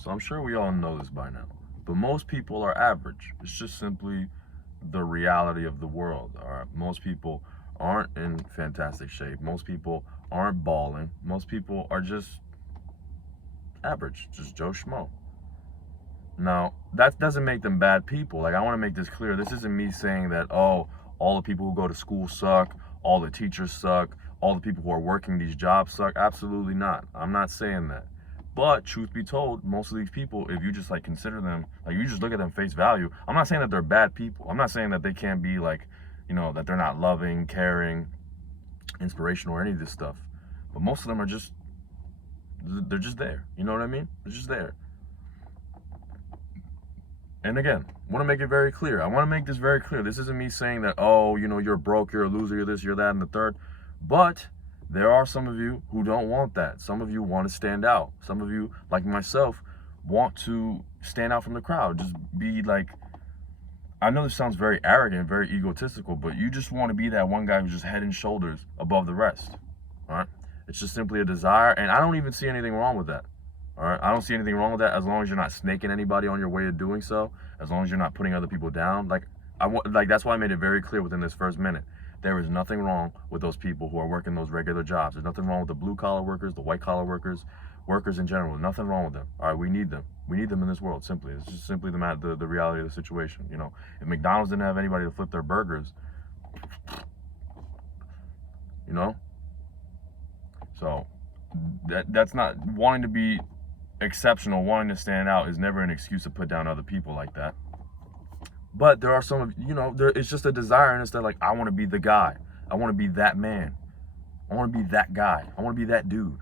So I'm sure we all know this by now. But most people are average. It's just simply the reality of the world. All right. Most people aren't in fantastic shape. Most people aren't balling. Most people are just average, just Joe Schmo. Now, that doesn't make them bad people. Like, I want to make this clear. This isn't me saying that, oh, all the people who go to school suck, all the teachers suck, all the people who are working these jobs suck. Absolutely not. I'm not saying that. But truth be told, most of these people, if you just like consider them, like you just look at them face value, I'm not saying that they're bad people. I'm not saying that they can't be like, that they're not loving, caring, inspirational, or any of this stuff. But most of them are just, they're just there. You know what I mean? They're just there. And again, I want to make it very clear. I want to make this very clear. This isn't me saying that, oh, you're broke, you're a loser, you're this, you're that, and the third. But there are some of you who don't want that. Some of you want to stand out. Some of you, like myself, want to stand out from the crowd. Just be like, I know this sounds very arrogant, very egotistical, but you just want to be that one guy who's just head and shoulders above the rest. All right? It's just simply a desire, and I don't even see anything wrong with that. All right, I don't see anything wrong with that as long as you're not snaking anybody on your way of doing so. As long as you're not putting other people down. That's why I made it very clear within this first minute. There is nothing wrong with those people who are working those regular jobs. There's nothing wrong with the blue collar workers, the white collar workers, workers in general. There's nothing wrong with them. All right, we need them. We need them in this world. Simply, it's just simply the reality of the situation. If McDonald's didn't have anybody to flip their burgers, so that's not wanting to be exceptional, wanting to stand out is never an excuse to put down other people like that. But there are some of it's just a desire in us that, like, I want to be the guy. I want to be that man. I want to be that guy. I want to be that dude.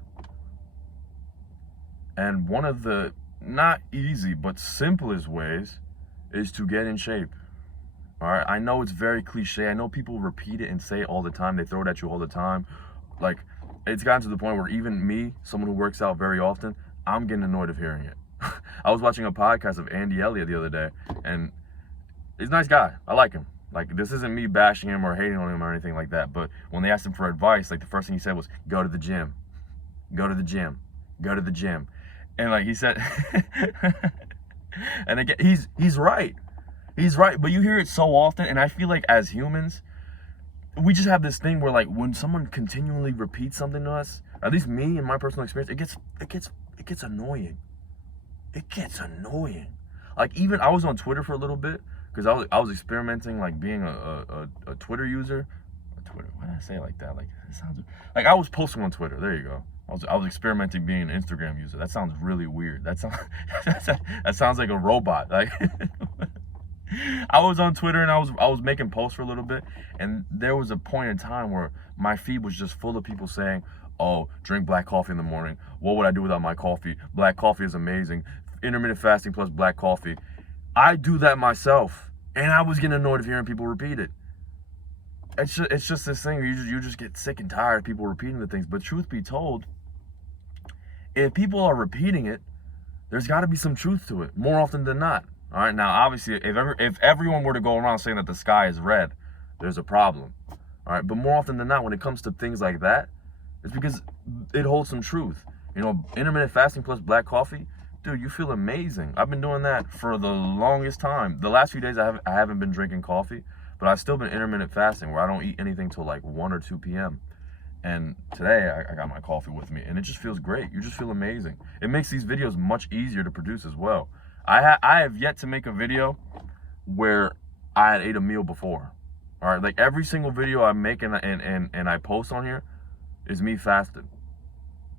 And one of the not easy but simplest ways is to get in shape. All right, I know it's very cliche. I know people repeat it and say it all the time. They throw it at you all the time. Like, it's gotten to the point where even me, someone who works out very often, I'm getting annoyed of hearing it. I was watching a podcast of Andy Elliott the other day, and he's a nice guy. I like him. Like, this isn't me bashing him or hating on him or anything like that, but when they asked him for advice, like, the first thing he said was, go to the gym. Go to the gym. Go to the gym. And, like, he said, and again, he's right. He's right, but you hear it so often, and I feel like as humans, we just have this thing where, like, when someone continually repeats something to us, at least me in my personal experience, it gets annoying. It gets annoying. Like, even I was on Twitter for a little bit because I was experimenting, like, being a Twitter user. Twitter, why did I say it like that? Like, it sounds like I was posting on Twitter. There you go. I was experimenting being an Instagram user. That sounds really weird. That sounds like a robot. Like, I was on Twitter and I was making posts for a little bit, and there was a point in time where my feed was just full of people saying, oh, drink black coffee in the morning. What would I do without my coffee? Black coffee is amazing. Intermittent fasting plus black coffee. I do that myself, and I was getting annoyed of hearing people repeat it. It's just this thing where you just get sick and tired of people repeating the things. But truth be told, if people are repeating it, there's got to be some truth to it more often than not. All right, now obviously, if everyone were to go around saying that the sky is red, there's a problem. All right, but more often than not, when it comes to things like that, it's because it holds some truth. Intermittent fasting plus black coffee, dude, you feel amazing. I've been doing that for the longest time. The last few days, I haven't been drinking coffee, but I've still been intermittent fasting where I don't eat anything till like 1 or 2 p.m. And today, I got my coffee with me, and it just feels great. You just feel amazing. It makes these videos much easier to produce as well. I have yet to make a video where I had ate a meal before. All right, like every single video I make and I post on here is me fasting.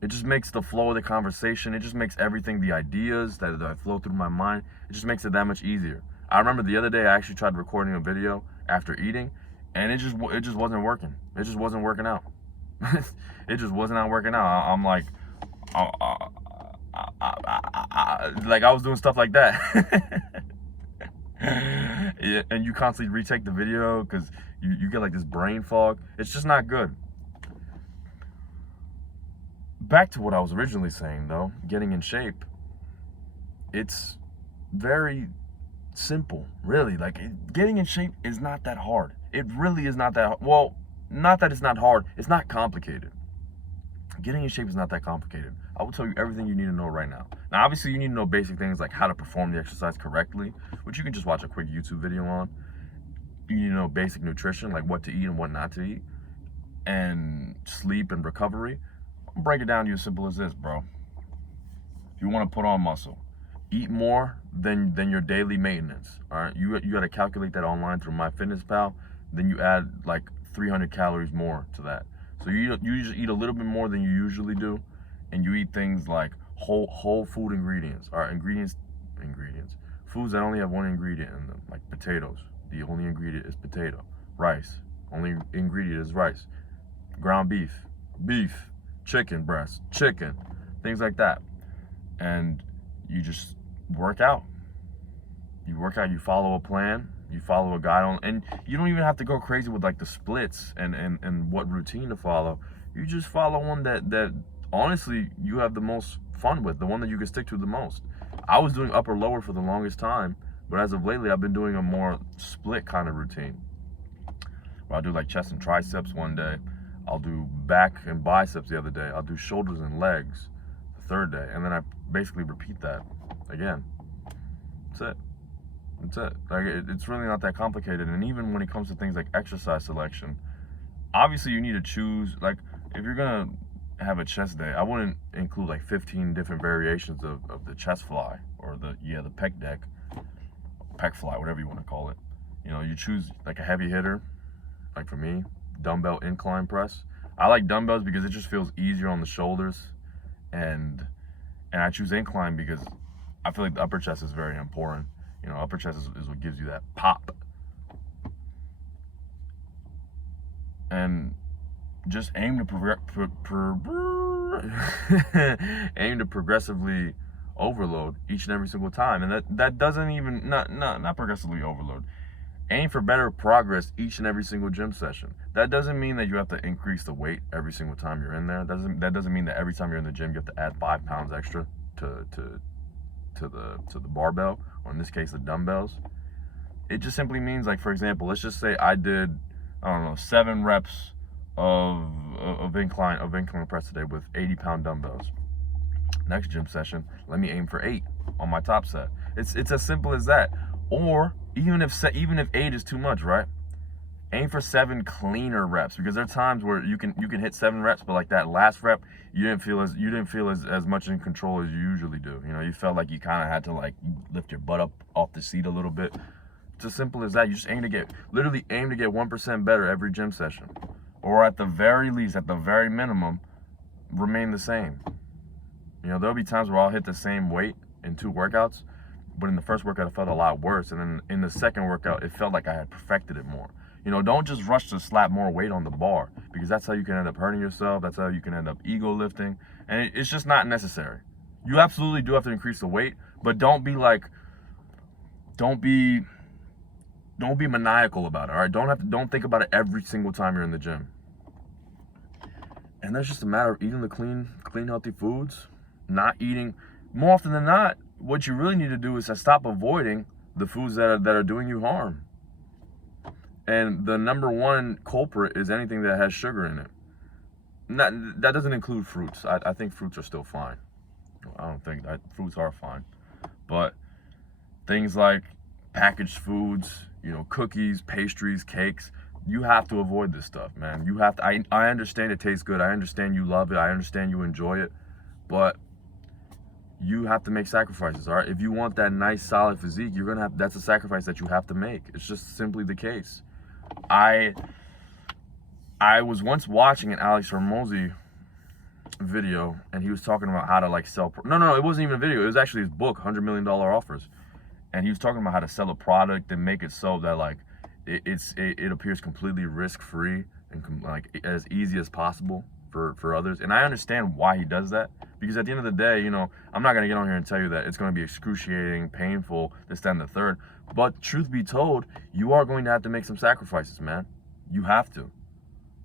It just makes the flow of the conversation. It just makes everything, the ideas that flow through my mind, it just makes it that much easier. I remember the other day I actually tried recording a video after eating, and it just wasn't working. It just wasn't working out. It just was not working out. I'm like, like I was doing stuff like that. Yeah, and you constantly retake the video because you get like this brain fog. It's just not good. Back to what I was originally saying though, getting in shape. It's very simple, really. Like, getting in shape is not that hard. It really is not that, well, not that it's not hard, it's not complicated. Getting in shape is not that complicated. I will tell you everything you need to know right now. Now, obviously, you need to know basic things like how to perform the exercise correctly, which you can just watch a quick YouTube video on. You need to know basic nutrition, like what to eat and what not to eat, and sleep and recovery. I'll break it down to you as simple as this, bro. If you want to put on muscle, eat more than your daily maintenance. All right, you got to calculate that online through MyFitnessPal. Then you add like 300 calories more to that. So you just eat a little bit more than you usually do, and you eat things like whole food ingredients. All right, ingredients, foods that only have one ingredient in them, like potatoes. The only ingredient is potato. Rice, only ingredient is rice. Ground beef, chicken breast, chicken, things like that. And you just work out. You follow a plan, you follow a guide on, and you don't even have to go crazy with like the splits and what routine to follow. You just follow one that honestly you have the most fun with, the one that you can stick to the most. I was doing upper lower for the longest time, but as of lately I've been doing a more split kind of routine, where I'll do like chest and triceps one day, I'll do back and biceps the other day, I'll do shoulders and legs the third day, and then I basically repeat that again. That's it. Like it's really not that complicated. And even when it comes to things like exercise selection, obviously you need to choose, like if you're gonna have a chest day, I wouldn't include like 15 different variations of the chest fly or the pec deck, pec fly, whatever you want to call it. You know, you choose like a heavy hitter, like for me, dumbbell incline press. I like dumbbells because it just feels easier on the shoulders, and I choose incline because I feel like the upper chest is very important. You know, upper chest is what gives you that pop. And just aim to progressively overload each and every single time. And that doesn't even, not progressively overload. Aim for better progress each and every single gym session. That doesn't mean that you have to increase the weight every single time you're in there. That doesn't mean that every time you're in the gym you have to add 5 pounds extra to the barbell, or in this case the dumbbells. It just simply means, like, for example, let's just say I did, I don't know, 7 reps of incline press today with 80-pound dumbbells. Next gym session, let me aim for 8 on my top set. It's as simple as that. Or even if 8 is too much, right? Aim for 7 cleaner reps, because there are times where you can hit 7 reps, but like that last rep, you didn't feel as much in control as you usually do. You know, you felt like you kind of had to like lift your butt up off the seat a little bit. It's as simple as that. You just literally aim to get 1% better every gym session, or at the very least, at the very minimum, remain the same. You know, there'll be times where I'll hit the same weight in 2 workouts, but in the first workout it felt a lot worse, and then in the second workout it felt like I had perfected it more. You know, don't just rush to slap more weight on the bar, because that's how you can end up hurting yourself. That's how you can end up ego lifting, and it's just not necessary. You absolutely do have to increase the weight, but don't be maniacal about it. All right, don't think about it every single time you're in the gym. And that's just a matter of eating the clean, healthy foods, not eating. More often than not, what you really need to do is to stop avoiding the foods that are doing you harm. And the number one culprit is anything that has sugar in it. That doesn't include fruits. I think fruits are still fine. Fruits are fine. But things like packaged foods, you know, cookies, pastries, cakes, you have to avoid this stuff, man. You have to. I understand it tastes good. I understand you love it. I understand you enjoy it. But you have to make sacrifices, all right? If you want that nice, solid physique, that's a sacrifice that you have to make. It's just simply the case. I was once watching an Alex Hormozi video, and he was talking about how to like sell. No, it wasn't even a video. It was actually his book, $100 Million Offers, and he was talking about how to sell a product and make it so that like it appears completely risk-free and like as easy as possible for others. And I understand why he does that, because at the end of the day, you know, I'm not gonna get on here and tell you that it's gonna be excruciating, painful, this, that, and the third. But truth be told, you are going to have to make some sacrifices, man. You have to.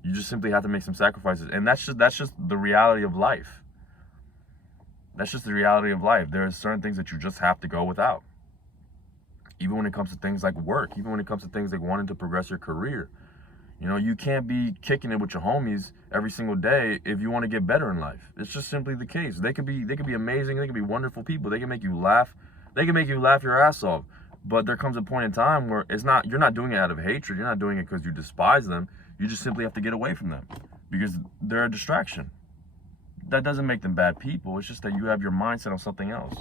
You just simply have to make some sacrifices, and that's just the reality of life. That's just the reality of life. There are certain things that you just have to go without. Even when it comes to things like work, even when it comes to things like wanting to progress your career, You know, you can't be kicking it with your homies every single day if you want to get better in life. It's just simply the case. They could be amazing, they could be wonderful people. They can make you laugh. They can make you laugh your ass off. But there comes a point in time where you're not doing it out of hatred. You're not doing it because you despise them. You just simply have to get away from them because they're a distraction. That doesn't make them bad people. It's just that you have your mindset on something else.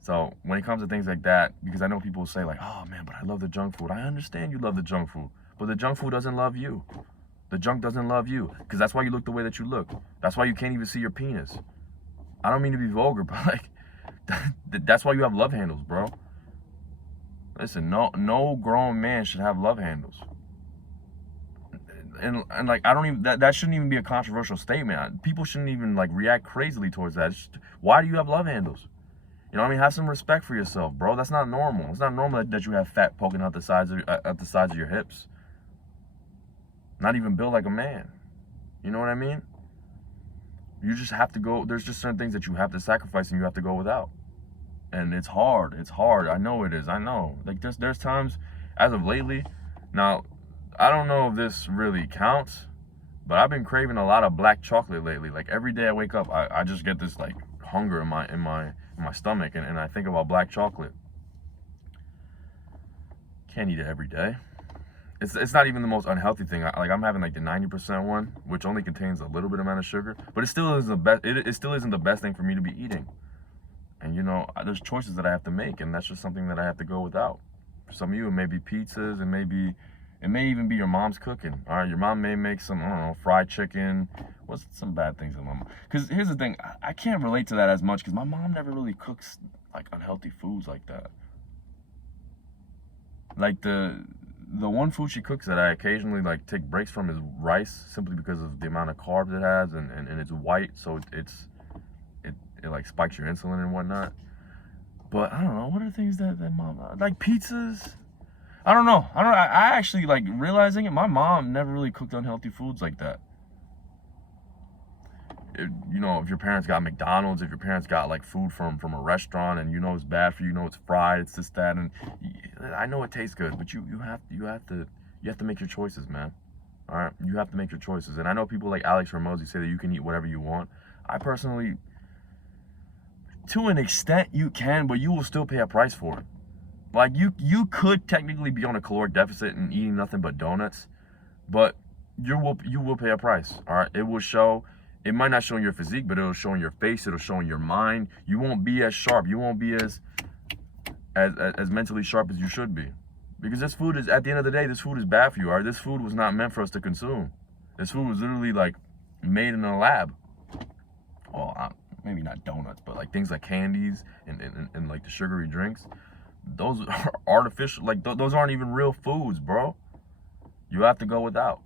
So when it comes to things like that, because I know people will say like, oh man, but I love the junk food. I understand you love the junk food, but the junk food doesn't love you. The junk doesn't love you, because that's why you look the way that you look. That's why you can't even see your penis. I don't mean to be vulgar, but like, that's why you have love handles, bro. Listen, no grown man should have love handles. And like, I don't even, that shouldn't even be a controversial statement. People shouldn't even like react crazily towards that. Why do you have love handles? You know what I mean? Have some respect for yourself, bro. That's not normal. It's not normal that you have fat poking out the sides of your hips. Not even built like a man. You know what I mean? You just have to go. There's just certain things that you have to sacrifice and you have to go without. And it's hard. It's hard. I know it is. I know. Like there's times, as of lately. Now, I don't know if this really counts, but I've been craving a lot of black chocolate lately. Like every day I wake up, I just get this like hunger in my stomach, and I think about black chocolate. Can't eat it every day. It's not even the most unhealthy thing. I'm having like the 90% one, which only contains a little bit amount of sugar, but it still isn't the best. It still isn't the best thing for me to be eating. And you know, there's choices that I have to make, and that's just something that I have to go without. For some of you, it may be pizzas, it may even be your mom's cooking. All right, your mom may make some, I don't know, fried chicken. What's some bad things in my mom? Because here's the thing, I can't relate to that as much because my mom never really cooks like unhealthy foods like that. Like the one food she cooks that I occasionally like take breaks from is rice, simply because of the amount of carbs it has, and it's white, so it like spikes your insulin and whatnot. But I don't know, what are things that mom like pizzas? I don't know. I actually like realizing it. My mom never really cooked unhealthy foods like that. You know, if your parents got McDonald's, if your parents got like food from a restaurant, and you know it's bad for you, you know it's fried, it's this, that, and I know it tastes good, but you have to make your choices, man. All right, you have to make your choices. And I know people like Alex Hormozi say that you can eat whatever you want. I personally, to an extent, you can, but you will still pay a price for it. Like you could technically be on a caloric deficit and eating nothing but donuts, but you will pay a price. All right, it will show. It might not show in your physique, but it'll show in your face. It'll show in your mind. You won't be as sharp. You won't be as mentally sharp as you should be, because this food is, at the end of the day, this food is bad for you. All right, this food was not meant for us to consume. This food was literally like made in a lab. Well, maybe not donuts, but like things like candies and like the sugary drinks. Those are artificial. Like those aren't even real foods, bro. You have to go without,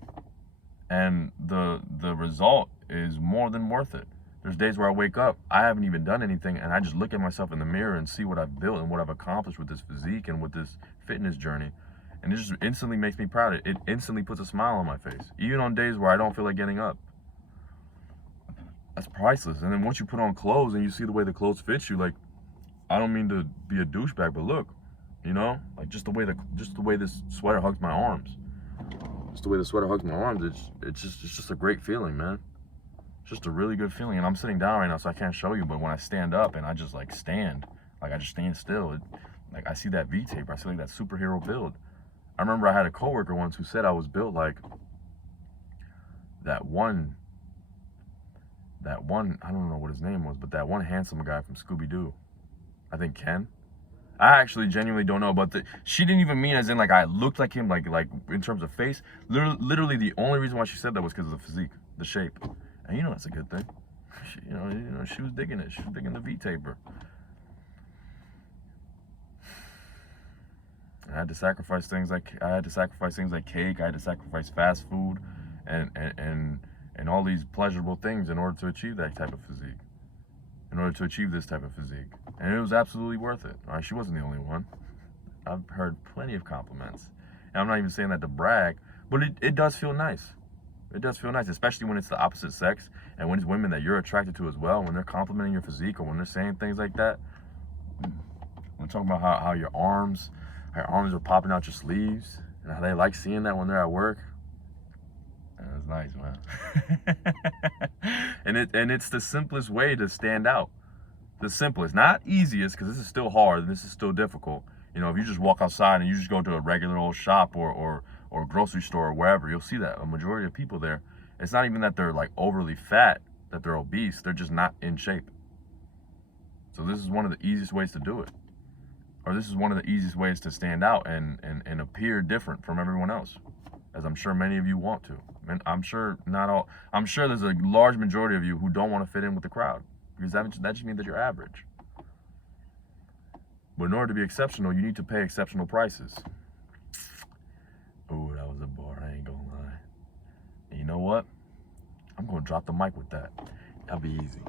and the result is more than worth it. There's days where I wake up, I haven't even done anything, and I just look at myself in the mirror and see what I've built and what I've accomplished with this physique and with this fitness journey, and it just instantly makes me proud. It instantly puts a smile on my face, even on days where I don't feel like getting up. That's priceless. And then once you put on clothes and you see the way the clothes fit you, like, I don't mean to be a douchebag, but look, you know, like just the way this sweater hugs my arms. Just the way the sweater hugs my arms, it's just a great feeling, man. It's just a really good feeling. And I'm sitting down right now, so I can't show you, but when I stand up and I just like stand, like I just stand still, like I see that V-taper, I see like that superhero build. I remember I had a coworker once who said I was built like that one, I don't know what his name was, but that one handsome guy from Scooby-Doo. I think Ken. I actually genuinely don't know, but she didn't even mean as in like I looked like him, like in terms of face. Literally the only reason why she said that was because of the physique, the shape. And you know that's a good thing. You know, she was digging it. She was digging the V-taper. I had to sacrifice things like cake. I had to sacrifice fast food, and all these pleasurable things in order to achieve that type of physique. In order to achieve this type of physique. And it was absolutely worth it. All right, she wasn't the only one. I've heard plenty of compliments. And I'm not even saying that to brag, but it does feel nice. It does feel nice, especially when it's the opposite sex and when it's women that you're attracted to as well. When they're complimenting your physique or when they're saying things like that. We're talking about how your arms are popping out your sleeves. and how they like seeing that when they're at work. That's nice, man. and it's the simplest way to stand out. The simplest, not easiest, because this is still hard and this is still difficult. You know, if you just walk outside and you just go to a regular old shop or grocery store or wherever, you'll see that a majority of people there, it's not even that they're like overly fat, that they're obese, they're just not in shape. So this is one of the easiest ways to do it. Or this is one of the easiest ways to stand out and appear different from everyone else, as I'm sure many of you want to. And I'm sure not all, I'm sure there's a large majority of you who don't want to fit in with the crowd, because that just means that you're average. But in order to be exceptional, you need to pay exceptional prices. Oh, that was a bar, I ain't gonna lie. And you know what? I'm gonna drop the mic with that. That'll be easy.